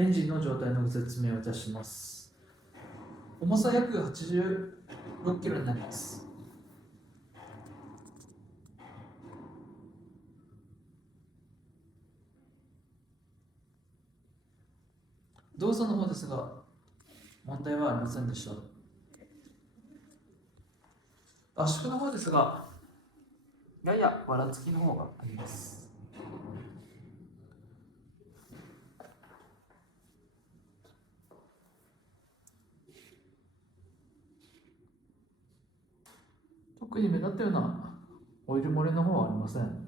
エンジンの状態のご説明をいたします。重さ約86キロになります。動作の方ですが、問題はありませんでした。圧縮の方ですが、ややばらつきの方があります。特に目立ったようなオイル漏れの方はありません。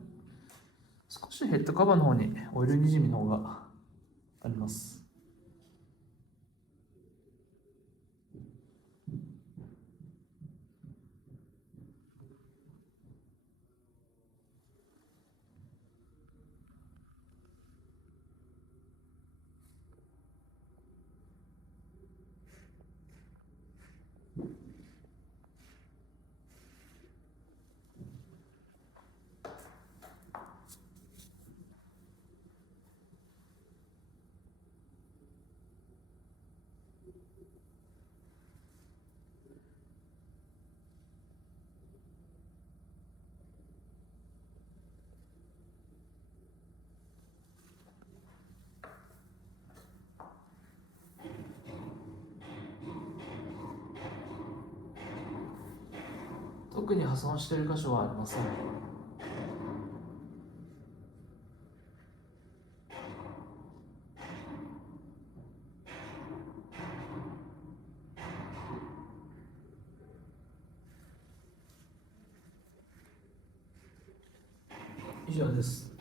少しヘッドカバーの方にオイルにじみの方があります。特に破損している箇所はありません。以上です。